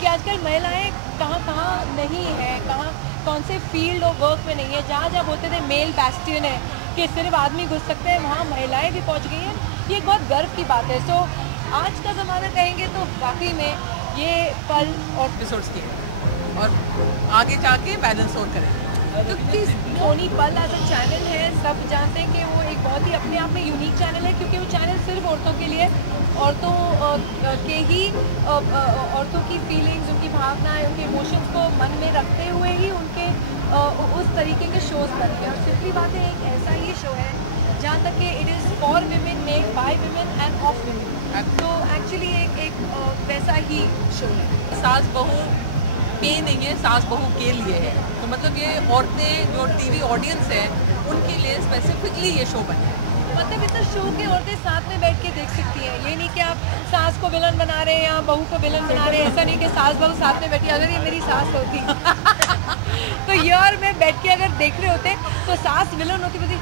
कि आजकल महिलाएं कहाँ कहाँ नहीं है, कौन से फील्ड ऑफ वर्क में नहीं है। जहाँ बोलते थे मेल बेस्टियन है कि सिर्फ आदमी घुस सकते हैं, वहाँ महिलाएं भी पहुँच गई हैं। ये एक बहुत गर्व की बात है। सो आज का ज़माना कहेंगे तो वाकई में ये पल और एपिसोड्स किए और आगे जाके बैलेंस आउट करेंगे। क्योंकि सोनी पल एज अ चैनल है, सब जानते हैं कि वो एक बहुत ही अपने आप में यूनिक चैनल है, क्योंकि वो चैनल सिर्फ औरतों के लिए, औरतों के ही औरतों की फीलिंग्स, उनकी भावनाएं, उनके इमोशंस को मन में रखते हुए ही उनके उस तरीके के शोज़ बनते हैं। और सिंपली बात है, एक ऐसा ही शो है जहाँ तक कि it is for women, made by women end of women. तो एक्चुअली एक वैसा ही शो है। सास बहू के नहीं है, सास बहू के लिए है। तो मतलब ये औरतें जो टीवी ऑडियंस है उनके लिए स्पेसिफिकली ये शो बना है। मतलब इस शो के औरतें साथ में बैठ के देख सकती हैं। ये नहीं कि आप सास को विलन बना रहे हैं या बहू को विलन बना रहे हैं। ऐसा नहीं कि सास बहू साथ में बैठी। अगर ये मेरी सास होती तो यार मैं बैठ के अगर देख रहे होते तो सास विलन होती, बोलती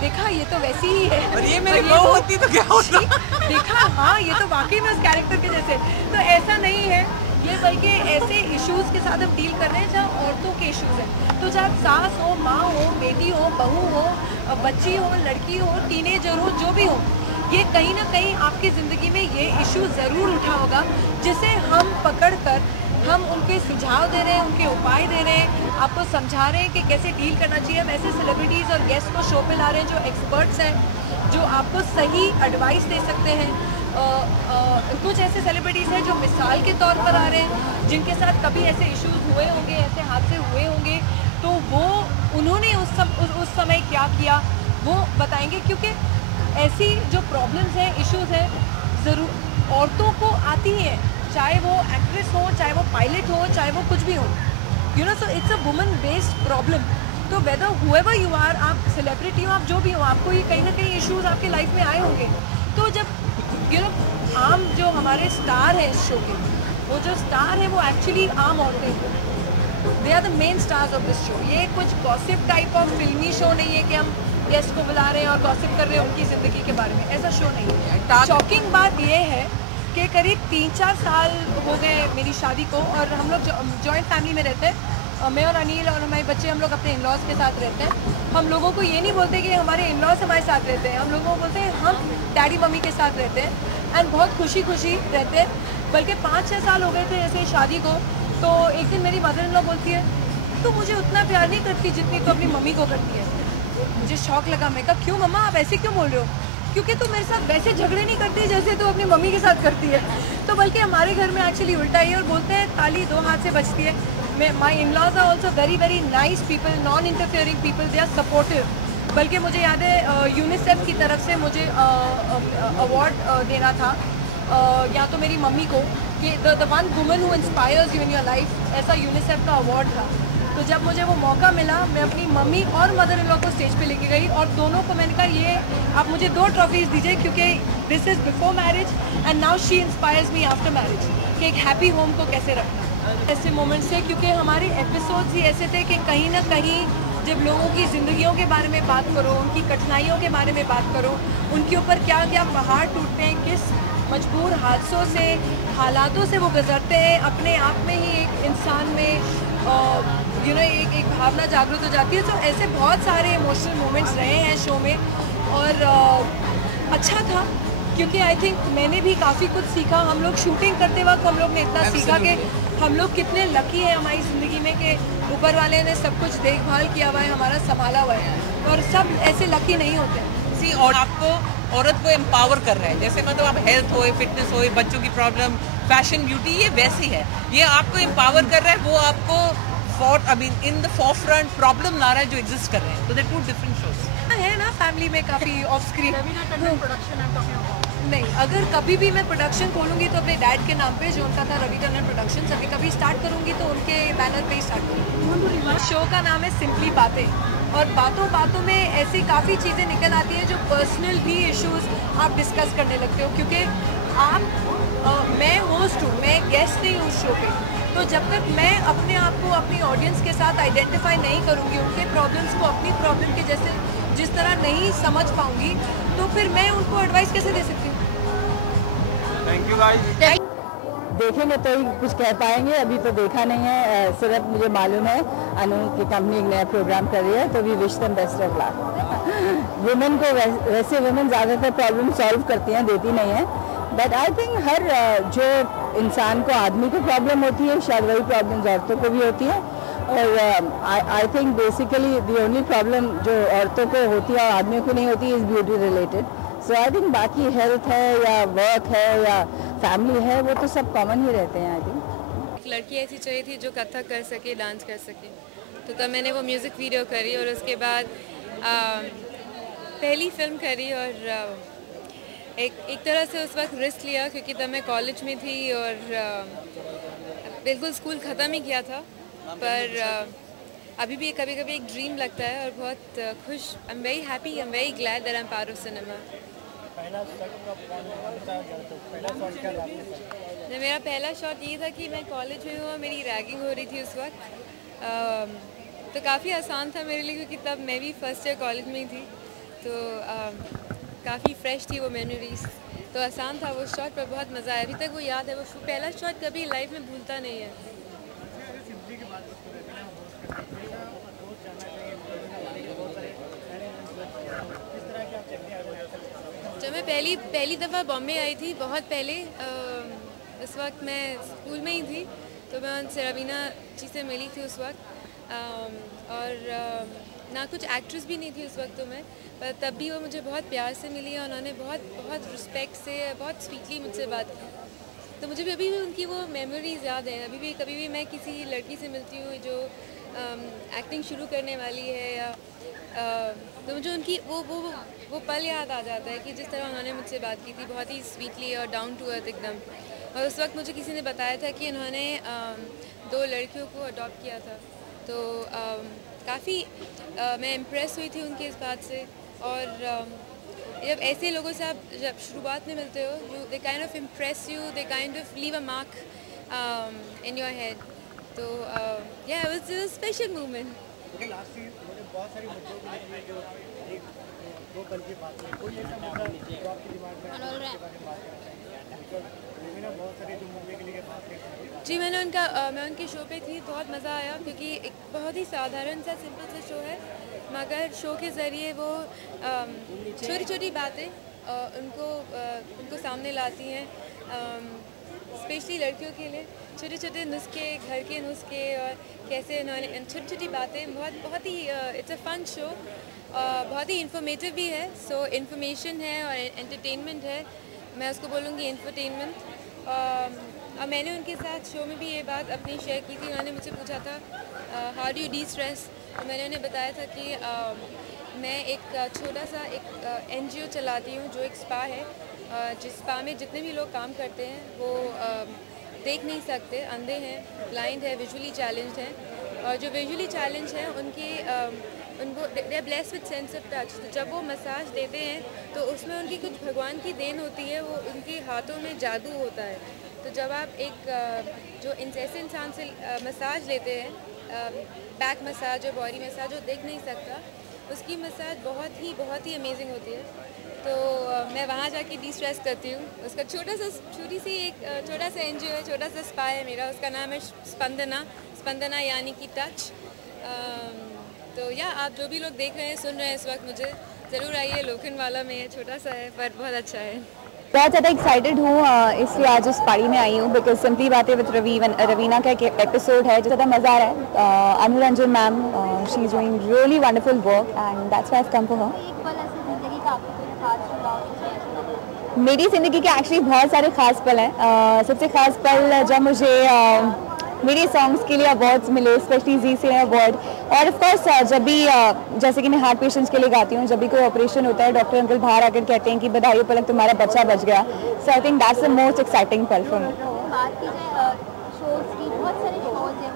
देखा ये तो वैसी ही है, और ये मेरी बहू होती तो क्या होता। देखा हाँ ये तो वाकई में उस कैरेक्टर के जैसे। तो ऐसा नहीं है ये, बल्कि ऐसे इश्यूज़ के साथ हम डील कर रहे हैं जहाँ औरतों के इश्यूज़ हैं। तो जहाँ सास हो, माँ हो, बेटी हो, बहू हो, बच्ची हो, लड़की हो, टीनेजर हो, जो भी हो, ये कहीं ना कहीं आपकी ज़िंदगी में ये इशू ज़रूर उठा होगा, जिसे हम पकड़ कर हम उनके सुझाव दे रहे हैं, उनके उपाय दे रहे हैं, आपको समझा रहे हैं कि कैसे डील करना चाहिए। हम ऐसे सेलिब्रिटीज़ और गेस्ट को शो पे ला रहे हैं जो एक्सपर्ट्स हैं, जो आपको सही एडवाइस दे सकते हैं। कुछ ऐसे सेलिब्रिटीज़ हैं जो मिसाल के तौर पर आ रहे हैं, जिनके साथ कभी ऐसे इश्यूज हुए होंगे, ऐसे हादसे हुए होंगे, तो वो उन्होंने उस समय क्या किया वो बताएंगे। क्योंकि ऐसी जो प्रॉब्लम्स हैं, इश्यूज हैं, ज़रूर औरतों को आती हैं, चाहे वो एक्ट्रेस हो, चाहे वो पायलट हो, चाहे वो कुछ भी हो, you know. So it's a woman based problem. तो वेदर हुएवर यू आर, आप सेलिब्रिटी हो, आप जो भी हो, आपको ये कहीं ना कहीं इश्यूज आपके लाइफ में आए होंगे। तो जब यू नो आम जो हमारे स्टार हैं इस शो के, वो जो स्टार है वो एक्चुअली आम औरतें, they are the main stars of this show. ये कुछ गॉसिप टाइप ऑफ फिल्मी शो नहीं है कि हम गेस्ट को बुला रहे हैं और गॉसिप कर रहे हैं उनकी ज़िंदगी के बारे में, ऐसा शो नहीं है। शॉकिंग बात ये है कि करीब 3-4 साल हो गए मेरी शादी को, और हम लोग जॉइंट फैमिली में रहते हैं। मैं और अनिल और हमारे बच्चे, हम लोग अपने इन-लॉज़ के साथ रहते हैं। हम लोगों को ये नहीं बोलते कि हमारे इन-लॉज़ हमारे साथ रहते हैं, हम लोगों को बोलते हैं हम डैडी मम्मी के साथ रहते हैं, एंड बहुत खुशी खुशी रहते हैं। बल्कि 5-6 साल हो गए थे ऐसे शादी को। तो एक दिन मेरी मदर इन लॉ बोलती है, तो मुझे उतना प्यार नहीं करती जितनी तो अपनी मम्मी को करती है। मुझे शौक लगा। मैं कहा क्यों मम्मा, आप ऐसे क्यों बोल रहे हो? क्योंकि तू मेरे साथ वैसे झगड़े नहीं करती जैसे तू अपनी मम्मी के साथ करती है। तो बल्कि हमारे घर में एक्चुअली उल्टा ही है, और बोलते हैं ताली 2 हाथ से बजती है। My in-laws are also very very nice people, non interfering people, they are supportive. बल्कि मुझे याद है यूनिसेफ की तरफ से मुझे अवार्ड देना था, या तो मेरी मम्मी को, कि the one woman who inspires you in your life, ऐसा यूनिसेफ का अवार्ड था। तो जब मुझे वो मौका मिला, मैं अपनी मम्मी और मदर इन लॉ को स्टेज पे लेके गई, और दोनों को मैंने कहा ये आप मुझे 2 ट्रॉफीज़ दीजिए, क्योंकि this is before marriage and now she inspires me after marriage, कि एक हैप्पी होम को कैसे रखना। ऐसे मोमेंट्स है क्योंकि हमारे एपिसोड्स ही ऐसे थे कि कहीं ना कहीं जब लोगों की ज़िंदगियों के बारे में बात करो, उनकी कठिनाइयों के बारे में बात करो, उनके ऊपर क्या क्या पहाड़ टूटते हैं, किस मजबूर हादसों से, हालातों से वो गुजरते हैं, अपने आप में ही एक इंसान में यू नो एक भावना जागृत हो जाती है। तो ऐसे बहुत सारे इमोशनल मोमेंट्स रहे हैं शो में, और अच्छा था क्योंकि आई थिंक मैंने भी काफ़ी कुछ सीखा। हम लोग शूटिंग करते वक्त हम लोग ने इतना सीखा कि हम लोग कितने लकी हैं हमारी ज़िंदगी में कि ऊपर वाले ने सब कुछ देखभाल किया हुआ है, हमारा संभाला हुआ है, और सब ऐसे लकी नहीं होते। सी और आपको औरत को एम्पावर कर रहा है, जैसे मतलब आप हेल्थ हो, फिटनेस हो, बच्चों की प्रॉब्लम, फैशन, ब्यूटी, ये वैसी है। ये आपको एम्पावर कर रहा है, वो आपको इन द फोरफ्रंट प्रॉब्लम ला रहा है जो एग्जिस्ट कर रहे हैं। तो दे 2 डिफरेंट शोज है ना फैमिली में काफ़ी ऑफ स्क्रीन नहीं। अगर कभी भी मैं प्रोडक्शन खोलूंगी तो अपने डैड के नाम पे, जो उनका था रवि टंडन प्रोडक्शंस, अभी कभी स्टार्ट करूंगी तो उनके बैनर पे ही स्टार्ट करूंगी। शो का नाम है सिंपली बातें, और बातों बातों में ऐसी काफ़ी चीज़ें निकल आती हैं जो पर्सनल भी इश्यूज आप डिस्कस करने लगते हो, क्योंकि मैं होस्ट हूँ, मैं गेस्ट नहीं हूँ शो पे। तो जब तक मैं अपने आप को अपनी ऑडियंस के साथ आइडेंटिफाई नहीं करूँगी, उनके प्रॉब्लम्स को अपनी प्रॉब्लम के जैसे जिस तरह नहीं समझ पाऊँगी, तो फिर मैं उनको एडवाइस कैसे दे सकती हूँ? Thank you guys. देखेंगे तो ही कुछ कह पाएंगे, अभी तो देखा नहीं है। सिर्फ मुझे मालूम है अनु की कंपनी एक नया प्रोग्राम कर रही है, तो we wish them best of luck. Women को वैसे वुमेन ज़्यादातर प्रॉब्लम सॉल्व करती हैं, देती नहीं है, बट आई थिंक हर जो इंसान को, आदमी को प्रॉब्लम होती है, शायद वही प्रॉब्लम औरतों को भी होती है। और I think basically the only problem जो औरतों को होती है और आदमियों को नहीं होती is beauty related. So I think बाकी हेल्थ है या वर्क है या फैमिली है, वो तो सब कॉमन ही रहते हैं। आई थिंक एक लड़की ऐसी चाहिए थी जो कथक कर सके, डांस कर सके, तो तब मैंने वो म्यूज़िक वीडियो करी और उसके बाद पहली फिल्म करी। और एक तरह से उस वक्त रिस्क लिया क्योंकि तब मैं कॉलेज में थी और बिल्कुल स्कूल ख़त्म ही किया था, पर अभी भी कभी कभी एक ड्रीम लगता है और बहुत खुश, I am very happy, I am very glad that I am part of cinema. मेरा पहला शॉट ये था कि मैं कॉलेज में हूँ और मेरी रैगिंग हो रही थी उस वक्त, तो काफ़ी आसान था मेरे लिए क्योंकि तब मैं भी फर्स्ट ईयर कॉलेज में ही थी, तो काफ़ी फ्रेश थी वो मेमोरीज, तो आसान था वो शॉट, पर बहुत मज़ा आया। अभी तक वो याद है, वो पहला शॉट कभी लाइफ में भूलता नहीं है। जब मैं पहली दफ़ा बॉम्बे आई थी, बहुत पहले, उस वक्त मैं स्कूल में ही थी, तो मैं उनसे रवीना जी से मिली थी उस वक्त, और ना कुछ एक्ट्रेस भी नहीं थी उस वक्त, तो मैं, पर तब भी वो मुझे बहुत प्यार से मिली और उन्होंने बहुत रिस्पेक्ट से, बहुत स्वीटली मुझसे बात की, तो मुझे भी अभी भी उनकी वो मेमोरीज याद है। अभी भी कभी भी मैं किसी लड़की से मिलती हूँ जो एक्टिंग शुरू करने वाली है या तो मुझे उनकी वो पल याद आ जाता है कि जिस तरह उन्होंने मुझसे बात की थी, बहुत ही स्वीटली और डाउन टू अर्थ एकदम। और उस वक्त मुझे किसी ने बताया था कि उन्होंने 2 लड़कियों को अडॉप्ट किया था, तो काफ़ी मैं इम्प्रेस हुई थी उनकी इस बात से। और जब ऐसे लोगों से आप जब शुरुआत में मिलते हो, they kind of impress you, they kind of leave a mark in your head, तो या it was a special moment. बहुत सारी मुद्दों के लिए जो एक 2 पल की बात है, कोई ऐसा मुद्दा जो आपके दिमाग में बात करना चाहिए, बहुत सारी जो मूवी के लिए बात करते। जी, मैं उनके शो पे थी, बहुत मज़ा आया क्योंकि एक बहुत ही साधारण सा सिंपल सा शो है, मगर शो के ज़रिए वो छोटी छोटी बातें उनको सामने लाती हैं, स्पेशली लड़कियों के लिए छोटे छोटे नुस्खे, घर के नुस्खे, और कैसे उन्होंने छोटी छोटी बातें, बहुत ही इट्स अ फन शो, बहुत ही इन्फॉर्मेटिव भी है। सो इन्फॉर्मेशन है और एंटरटेनमेंट है, मैं उसको बोलूँगी इंफरटेनमेंट। और मैंने उनके साथ शो में भी ये बात अपनी शेयर की थी। उन्होंने मुझसे पूछा था how do U D stress, तो मैंने उन्हें बताया था कि मैं एक छोटा सा एक NGO चलाती हूँ जो एक स्पा है, जिस स्पा में जितने भी लोग काम करते हैं वो देख नहीं सकते, अंधे हैं, ब्लाइंड है, विजुअली चैलेंज्ड हैं, और जो विजुअली चैलेंज हैं उनको they are blessed with sense of touch. तो जब वो मसाज देते हैं तो उसमें उनकी कुछ भगवान की देन होती है, वो उनके हाथों में जादू होता है। तो जब आप एक जो ऐसे इंसान से मसाज लेते हैं, बैक मसाज और बॉडी मसाज, जो देख नहीं सकता, उसकी मसाज बहुत ही अमेजिंग होती है। तो मैं वहाँ जाके डी स्ट्रेस करती हूँ। उसका छोटा सा NGO है, छोटा सा स्पा है मेरा, उसका नाम है स्पंदना यानी कि टच। तो या आप जो भी लोग देख रहे हैं, सुन रहे हैं इस वक्त, मुझे ज़रूर आइए, लोखंडवाला में है, छोटा सा है पर बहुत अच्छा है। बहुत ज़्यादा एक्साइटेड हूँ, इसलिए आज इस पार्टी में आई हूँ बिकॉज सिंपली बातें विद रवीना का एक एपिसोड है जो ज़्यादा मज़ा आ रहा है। Anu Ranjan ma'am, she is doing really wonderful work and that's why I have come for her. मेरी ज़िंदगी के एक्चुअली बहुत सारे ख़ास पल हैं। सबसे ख़ास पल जब मुझे मेरे सॉन्ग्स के लिए अवार्ड्स मिले, स्पेशली जी से अवार्ड, और ऑफ कोर्स जब भी जैसे कि मैं हार्ट पेशेंट्स के लिए गाती हूँ, जब भी कोई ऑपरेशन होता है, डॉक्टर अंकल बाहर आकर कहते हैं कि बधाई हो पलक, तुम्हारा बच्चा बच गया। So I think that's the most exciting पल फॉर मी। बात की जाए शोज की, बहुत सारे शोज हैं,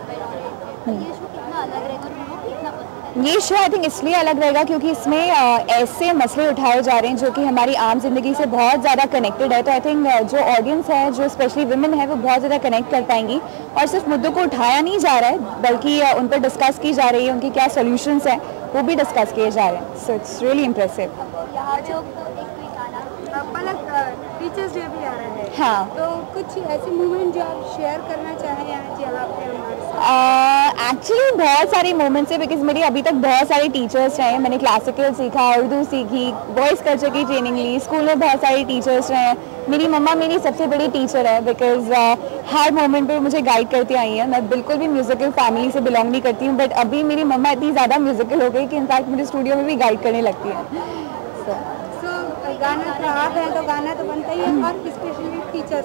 ये शो कितना अलग रहेगा, कितना पसंद है? ये शो आई थिंक इसलिए अलग रहेगा क्योंकि इसमें ऐसे मसले उठाए जा रहे हैं जो कि हमारी आम जिंदगी से बहुत ज़्यादा कनेक्टेड है। तो आई थिंक जो ऑडियंस है, जो स्पेशली विमेन है, वो बहुत ज़्यादा कनेक्ट कर पाएंगी। और सिर्फ मुद्दों को उठाया नहीं जा रहा है, बल्कि उन पर डिस्कस की जा रही है, उनकी क्या सोल्यूशंस हैं वो भी डिस्कस किए जा रहे हैं। So it's really impressive. यहाँ जो एक गाना पलक टीचर्स डे भी आ रहा है, हाँ। तो कुछ ऐसे मोमेंट जो आप शेयर करना चाहें आज यहाँ पे हमारे साथ? एक्चुअली बहुत सारे मोमेंट्स है, बिकॉज मेरी अभी तक बहुत सारे टीचर्स रहे हैं। मैंने क्लासिकल सीखा, उर्दू सीखी, वॉइस कल्चर की ट्रेनिंग ली, स्कूल में बहुत सारे टीचर्स रहे हैं। मेरी मम्मा मेरी सबसे बड़ी टीचर है, बिकॉज हर मोमेंट पे मुझे गाइड करती आई है। मैं बिल्कुल भी म्यूजिकल फैमिली से बिलोंग नहीं करती हूँ, बट अभी मेरी मम्मा इतनी ज़्यादा म्यूजिकल हो गई कि इनफैक्ट मुझे स्टूडियो में भी गाइड करने लगती है। गाना तो आप हैं तो गाना तो बनता ही है, और स्पेशली टीचर्स